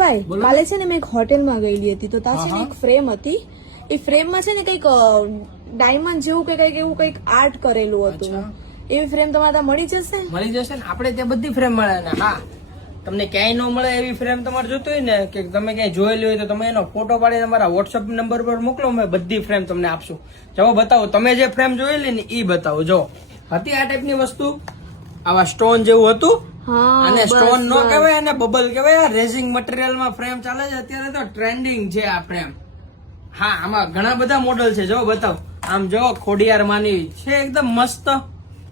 ભાઈ કાલે છે ને મેં એક હોટેલમાં ગયેલી હતી તો ત્યાં છે ને એક ફ્રેમ હતી. એ ફ્રેમમાં છે ને કંઈક ડાયમંડ જેવું કે કંઈક એવું કંઈક આર્ટ કરેલું હતું. એવી ફ્રેમ તમારે ત્યાં મળી જશે? મળી જશે ને, આપણે ત્યાં બધી ફ્રેમ મળે ને. હા, તમને ક્યાંય ન મળે એવી ફ્રેમ તમારે જોતી હોય ને કે તમે ક્યાંય જોયેલી હોય તો તમે એનો ફોટો પાડી તમારા વોટ્સઅપ નંબર પર મોકલો, અમે બધી ફ્રેમ તમને આપશું. જો બતાવો, તમે જે ફ્રેમ જોયેલી ને એ બતાવો. જો હતી આ ટાઈપની વસ્તુ, આવા સ્ટોન જેવું હતું. અને સ્ટોન નો કહેવાય અને બબલ કહેવાય. રેઝિંગ મટીરિયલ માં ફ્રેમ ચાલે છે અત્યારે, તો ટ્રેન્ડિંગ છે આ ફ્રેમ. હા, આમાં ઘણા બધા મોડલ છે. જો બતાવો, આમ જો ખોડિયાર માની છે, એકદમ મસ્ત.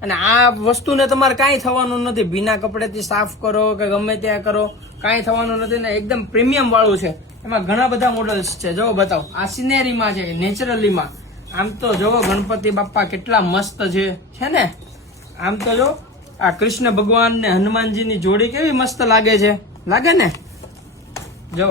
અને આ વસ્તુને તમારે કાંઈ થવાનું નથી, ભીના કપડેથી સાફ કરો કે ગમે ત્યાં કરો, કાંઈ થવાનું નથી ને એકદમ પ્રીમિયમ વાળું છે. એમાં ઘણા બધા મોડલ્સ છે. જો બતાવો, આ સિનેરીમાં છે, નેચરલીમાં. આમ તો જો ગણપતિ બાપ્પા કેટલા મસ્ત છે ને. આમ તો જો આ કૃષ્ણ ભગવાન ને હનુમાનજીની જોડી કેવી મસ્ત લાગે છે, લાગે ને. જો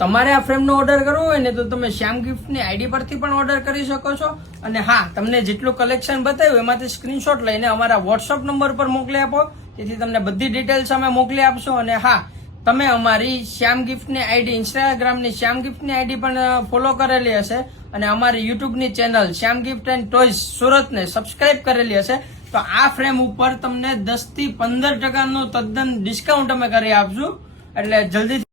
તમારે આ ફ્રેમનો ઓર્ડર કરવો હોય ને તો તમે શ્યામ ગિફ્ટની આઈડી પરથી પણ ઓર્ડર કરી શકો છો. અને હા, તમને જેટલું કલેક્શન બતાવ્યું એમાંથી સ્ક્રીનશોટ લઈને અમારા વોટ્સઅપ નંબર પર મોકલી આપો, તેથી તમને બધી ડિટેલ્સ અમે મોકલી આપશો. અને હા, તમે અમારી શ્યામ ગિફ્ટની આઈડી, ઇન્સ્ટાગ્રામની શ્યામ ગિફ્ટની આઈડી પણ ફોલો કરેલી હશે અને અમારી યુટ્યુબની channel Shyam gift and toys સુરતને સબસ્ક્રાઇબ કરેલી હશે તો આ ફ્રેમ ઉપર તમને 10 થી 15% તદ્દન ડિસ્કાઉન્ટ અમે કરી આપશું. એટલે જલ્દી